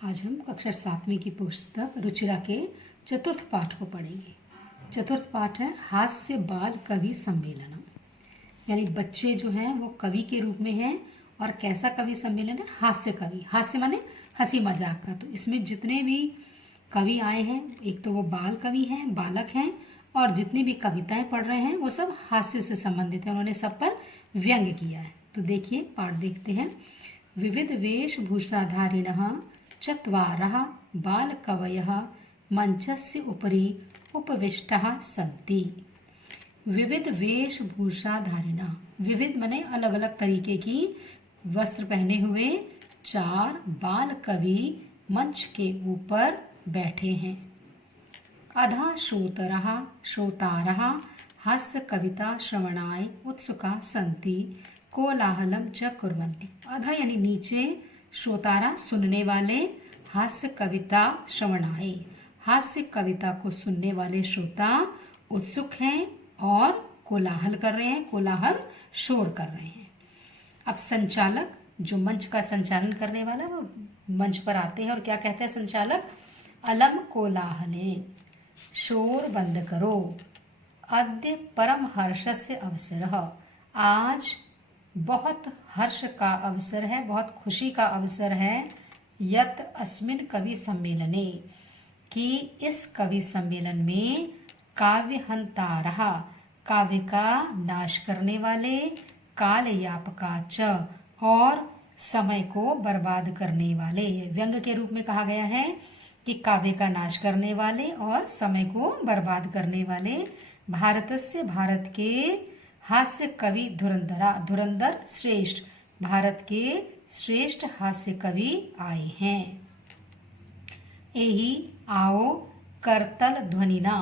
आज हम कक्षा 7वीं की पुस्तक रुचिरा के चतुर्थ पाठ को पढ़ेंगे। चतुर्थ पाठ है हास्य बाल कवि सम्मेलनम। यानी बच्चे जो हैं वो कवि के रूप में हैं और कैसा कवि सम्मेलन है? हास्य कवि। हास्य माने हंसी मजाक का। तो इसमें जितने भी कवि आए हैं, एक तो वो बाल कवि हैं, बालक हैं, और जितनी भी कविताएं पढ़ रहे हैं वो सब हास्य से संबंधित है। उन्होंने सब पर व्यंग्य किया है। तो देखिए पाठ देखते हैं। विविध वेशभूषाधारिणः चत्वारः बालकवयः मंचस्य उपरि उपविष्टाः सन्ति। विविध वेशभूषाधारिणः, विविध माने अलग अलग तरीके की वस्त्र पहने हुए 4 बाल कवि मंच के ऊपर बैठे हैं। अधा श्रोतारः हास्य कविता श्रवणाय उत्सुका सन्ति कोलाहलम च कुर्वन्ति। अधा यानी नीचे, श्रोतारा सुनने वाले, हास्य कविता श्रवणाय हास्य कविता को सुनने वाले श्रोता उत्सुक हैं और कोलाहल कर रहे हैं, कोलाहल शोर कर रहे हैं। अब संचालक जो मंच का संचालन करने वाला वो मंच पर आते हैं और क्या कहते हैं संचालक? अलम कोलाहले, शोर बंद करो। अद्य परम हर्षस्य अवसरः, आज बहुत हर्ष का अवसर है, बहुत खुशी का अवसर है। यत अस्मिन् कवि सम्मेलने, कि इस कवि सम्मेलन में काव्यहंतारः, काव्य का नाश करने वाले, कालयापका च, और समय को बर्बाद करने वाले। व्यंग्य के रूप में कहा गया है कि काव्य का नाश करने वाले और समय को बर्बाद करने वाले भारतस्य, भारत के हास्य कवि धुरंधरा, धुरंधर श्रेष्ठ, भारत के श्रेष्ठ हास्य कवि आए हैं। यही आओ करतल ध्वनिना,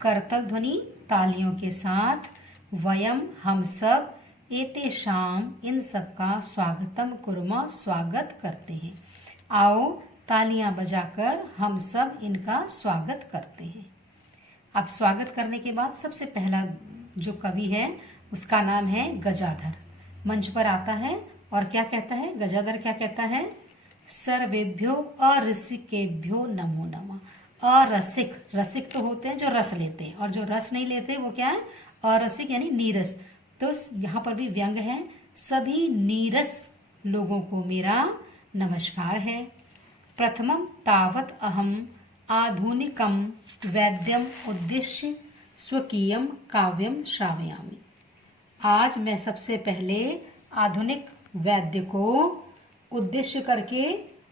करतल ध्वनि तालियों के साथ, वयम हम सब, एतेषाम इन सब का स्वागतम कुर्म, स्वागत करते हैं। आओ तालियां बजाकर हम सब इनका स्वागत करते हैं। अब स्वागत करने के बाद सबसे पहला जो कवि है उसका नाम है गजाधर। मंच पर आता है और क्या कहता है गजाधर? क्या कहता है? सर्वेभ्यो अरसिकेभ्यो नमो नमः। अरसिक, रसिक तो होते हैं जो रस लेते हैं, और जो रस नहीं लेते वो क्या है? अरसिक यानी नीरस। तो यहाँ पर भी व्यंग है। सभी नीरस लोगों को मेरा नमस्कार है। प्रथमम तावत अहम आधुनिकम वैद्यम उद्देश्य स्वकीयम काव्यम श्रावयामि। आज मैं सबसे पहले आधुनिक वैद्य को उद्देश्य करके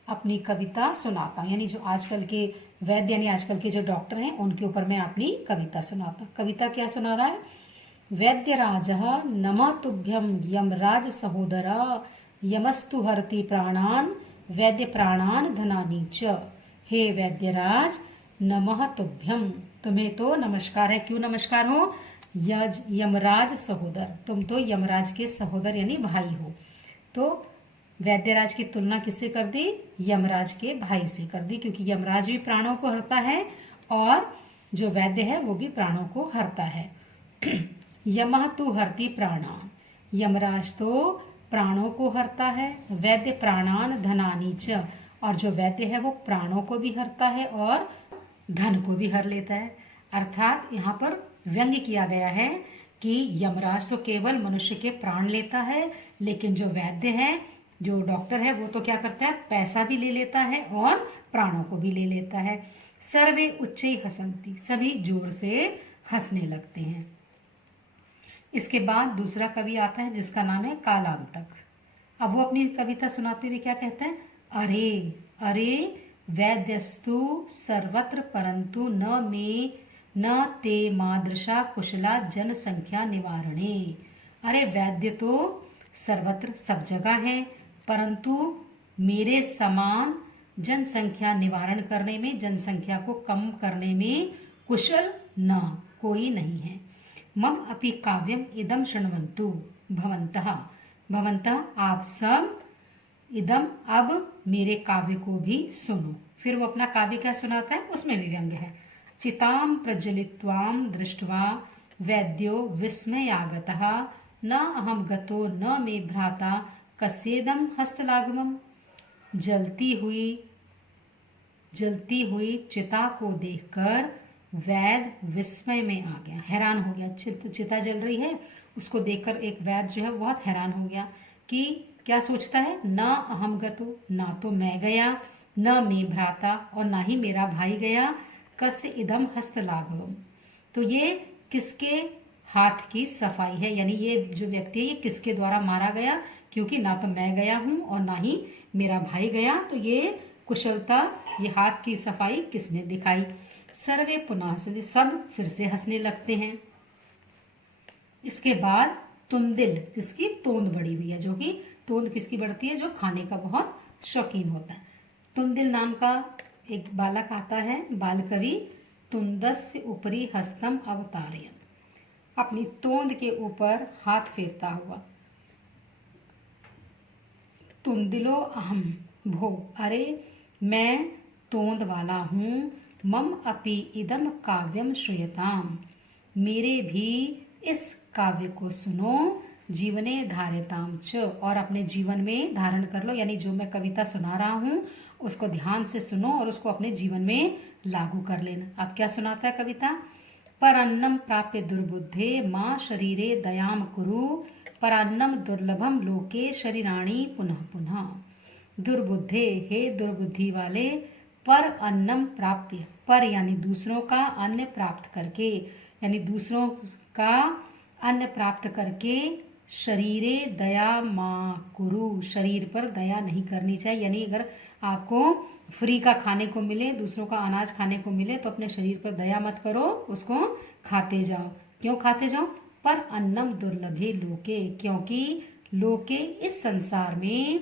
अपनी कविता सुनाता हूँ। यानी जो आजकल के वैद्य यानी आजकल के जो डॉक्टर हैं उनके ऊपर मैं अपनी कविता सुनाता हूँ। कविता क्या सुना रहा है? वैद्यराजः नमः तुभ्यं यमराज सहोदर, यमस्तु हरति प्राणान वैद्य प्राणान धनानि च। हे वैद्यराज नमः तुभ्यं, तुम्हें तो नमस्कार है। क्यों नमस्कार हो? यमराज सहोदर, तुम तो यमराज के सहोदर यानी भाई हो। तो वैद्यराज की तुलना किससे कर दी? यमराज के भाई से कर दी, क्योंकि यमराज भी प्राणों को हरता है और जो वैद्य है वो भी प्राणों को हरता है। यमः तु हरति प्राणान, यमराज तो प्राणों को हरता है। वैद्य प्राणान धनानि च, और जो वैद्य है वो प्राणों को भी हरता है और धन को भी हर लेता है। अर्थात यहाँ पर व्यंग्य किया गया है कि यमराज तो केवल मनुष्य के प्राण लेता है, लेकिन जो वैद्य है, जो डॉक्टर है, वो तो क्या करता है? पैसा भी ले लेता है और प्राणों को भी ले लेता है। सर्वे उच्चै हसन्ति, सभी जोर से हंसने लगते हैं। इसके बाद दूसरा कवि आता है जिसका नाम है कालांतक। अब वो अपनी कविता सुनाते हुए क्या कहता है? अरे अरे वैद्यस्तु सर्वत्र परंतु न ते मादृशा कुशला जनसंख्या निवारणे। अरे वैद्य तो सर्वत्र सब जगह है, परंतु मेरे समान जनसंख्या निवारण करने में, जनसंख्या को कम करने में कुशल न कोई नहीं है। मम अपि काव्यम इदम शृण्वन्तु भवन्तः, भवन्तः आप सब, इदम अब मेरे काव्य को भी सुनो। फिर वो अपना काव्य क्या सुनाता है? उसमें भी व्यंग्य है। चिताम प्रज्वलित्वाम दृष्ट्वा वैद्यो विस्मयागतः, न अहम गतो न मे भ्राता कसेदम हस्तलागमम। जलती हुई जलती हुई चिता को देखकर वैद विस्मय में आ गया, हैरान हो गया। चिता जल रही है, उसको देखकर एक वैद जो है बहुत हैरान हो गया कि क्या सोचता है, न अहम गतो, ना तो मैं गया, न मे भ्राता, और ना ही मेरा भाई गया, कस्य इदम हस्त लाघवम। तो ये किसके हाथ की सफाई है, यानी ये जो व्यक्ति है ये किसके द्वारा मारा गया, क्योंकि ना तो मैं गया हूं और ना ही मेरा भाई गया। तो ये कुशलता, ये हाथ की सफाई किसने दिखाई। सर्वे पुनः हंसते, सब फिर से हंसने लगते हैं। इसके बाद तुंदिल, जिसकी तोंद बड़ी हुई है, जो कि तोंद किसकी बढ़ती है, जो खाने का बहुत शौकीन होता है। तुंदिल नाम का एक बालक आता है, बाल कवि तुंदस्य ऊपरी हस्तम अवतारयन्, अपनी तोंद के ऊपर हाथ फेरता हुआ। तुंदिलो अहम भो, अरे मैं तोंद वाला हूँ, मम अपि इदम काव्यम श्रूयताम, मेरे भी इस काव्य को सुनो, जीवने धार्यताम च, और अपने जीवन में धारण कर लो, यानी जो मैं कविता सुना रहा हूँ उसको ध्यान से सुनो और उसको अपने जीवन में लागू कर लेना। अब क्या सुनाता है कविता, परन्नम प्राप्य दुर्बुद्धे माँ शरीरे दयाम कुरु, परान्नम दुर्लभम लोके शरीराणी पुनः पुनः। दुर्बुद्धे, हे दुर्बुद्धि वाले, पर अन्नम प्राप्य, पर यानी दूसरों का अन्न प्राप्त करके, यानी दूसरों का अन्न प्राप्त करके, शरीरे दया माँ कुरु, शरीर पर दया नहीं करनी चाहिए। यानी अगर आपको फ्री का खाने को मिले, दूसरों का अनाज खाने को मिले, तो अपने शरीर पर दया मत करो, उसको खाते जाओ। क्यों खाते जाओ, पर अन्नम दुर्लभे लोके, क्योंकि लोके इस संसार में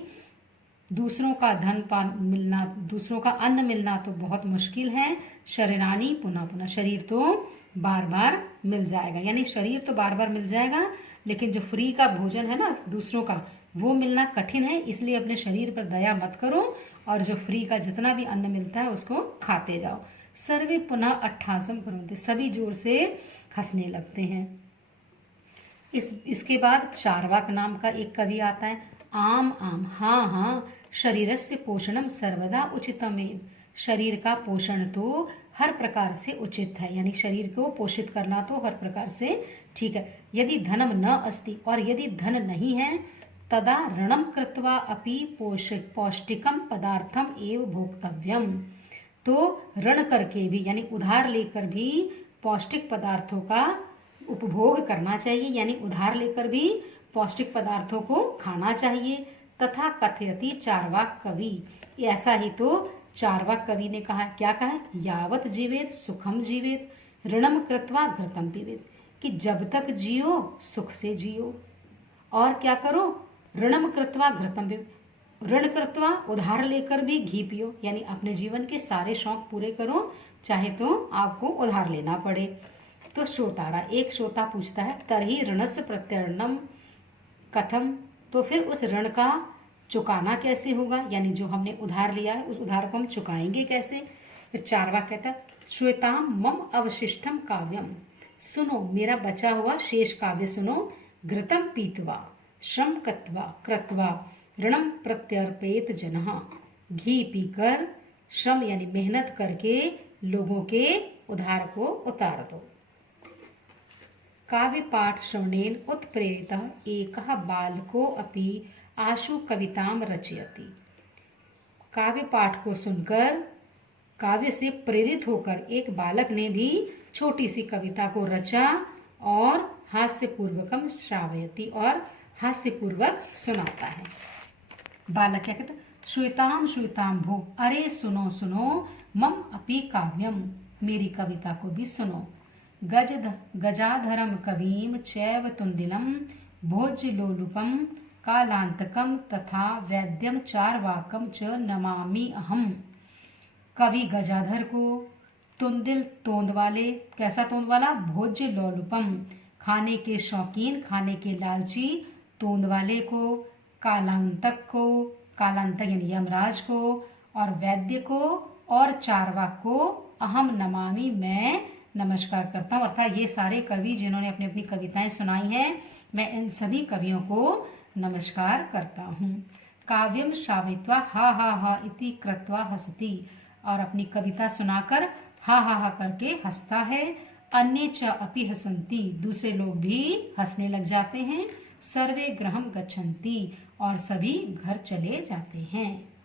दूसरों का धन पान मिलना, दूसरों का अन्न मिलना तो बहुत मुश्किल है। शरीरानी पुनः पुनः, शरीर तो बार बार मिल जाएगा, यानी शरीर तो बार बार मिल जाएगा, लेकिन जो फ्री का भोजन है ना दूसरों का, वो मिलना कठिन है। इसलिए अपने शरीर पर दया मत करो और जो फ्री का जितना भी अन्न मिलता है उसको खाते जाओ। सर्वे पुनः अट्ठासम करोते, सभी जोर से हंसने लगते हैं। इसके बाद चार्वाक नाम का एक कवि आता है। आम आम, हाँ हाँ, शरीरस्य पोषणम सर्वदा उचितमेव, शरीर का पोषण तो हर प्रकार से उचित है, यानी शरीर को पोषित करना तो हर प्रकार से ठीक है। यदि धनम न अस्ति, और यदि धन नहीं है, तदा ऋणम कृत्वा अपि पौष्टिकम पदार्थम एव भोक्तव्यम, तो ऋण करके भी, यानी उधार लेकर भी पौष्टिक पदार्थों का उपभोग करना चाहिए, यानी उधार लेकर भी पौष्टिक पदार्थों को खाना चाहिए। तथा कथयति चार्वाक कवि, ऐसा ही तो चार्वाक कवि ने कहा, क्या कहा, यावत जीवेत सुखम जीवेत, ऋणम कृत्वा घृतम पीवेत, कि जब तक जियो सुख से जियो, और क्या करो, ऋणम कृत्वा घृतम पीवेत, ऋण कृत्वा उधार लेकर भी घी पियो, यानी अपने जीवन के सारे शौक पूरे करो, चाहे तो आपको उधार लेना पड़े। तो श्रोतारा, एक श्रोता पूछता है, तरही ऋणस्य प्रत्यर्णम कथम, तो फिर उस ऋण का चुकाना कैसे होगा, यानी जो हमने उधार लिया है उस उधार को हम चुकाएंगे कैसे। फिर चार्वाक कहता है, श्वेताम मम अवशिष्टम काव्यम, सुनो मेरा बचा हुआ शेष काव्य सुनो, घृतम पीतवा श्रम कृत्वा ऋणम प्रत्यर्पयेत जनः, घी पीकर श्रम यानी मेहनत करके लोगों के उधार को उतार दो। काव्य पाठ श्रवणेन उत्प्रेरितः एकः बालको अपि आशु कविताम रचयति, काव्य पाठ को सुनकर, काव्य से प्रेरित होकर एक बालक ने भी छोटी सी कविता को रचा और हास्यपूर्वकम श्रावयति, और हास्यपूर्वक सुनाता है। बालक क्या कहता, श्वेताम श्वेताम भो, अरे सुनो सुनो, मम अपि काव्यम, मेरी कविता को भी सुनो। गजाधरम कवीम चैव तुंदिलम भोज्यलोलुपम कालांतकम तथा वैद्यम चार्वाकम च नमामि अहम, कवि गजाधर को, तुंदिल तोंद वाले, कैसा तोंद वाला, भोज्य लोलुपम खाने के शौकीन, खाने के लालची तोंद वाले को, कालांतक को, कालांतक यानी यमराज को, और वैद्य को और चार्वाक को, अहम नमामि मैं नमस्कार करता हूँ। अर्थात ये सारे कवि जिन्होंने अपनी अपनी कविताएं सुनाई हैं, मैं इन सभी कवियों को नमस्कार करता हूँ। काव्यम श्रावयित्वा हा हा हा इति कृत्वा हसति, और अपनी कविता सुनाकर हा हा हा करके हंसता है। अन्य च अपि हसंती, दूसरे लोग भी हंसने लग जाते हैं। सर्वे गृहं गच्छन्ति, और सभी घर चले जाते हैं।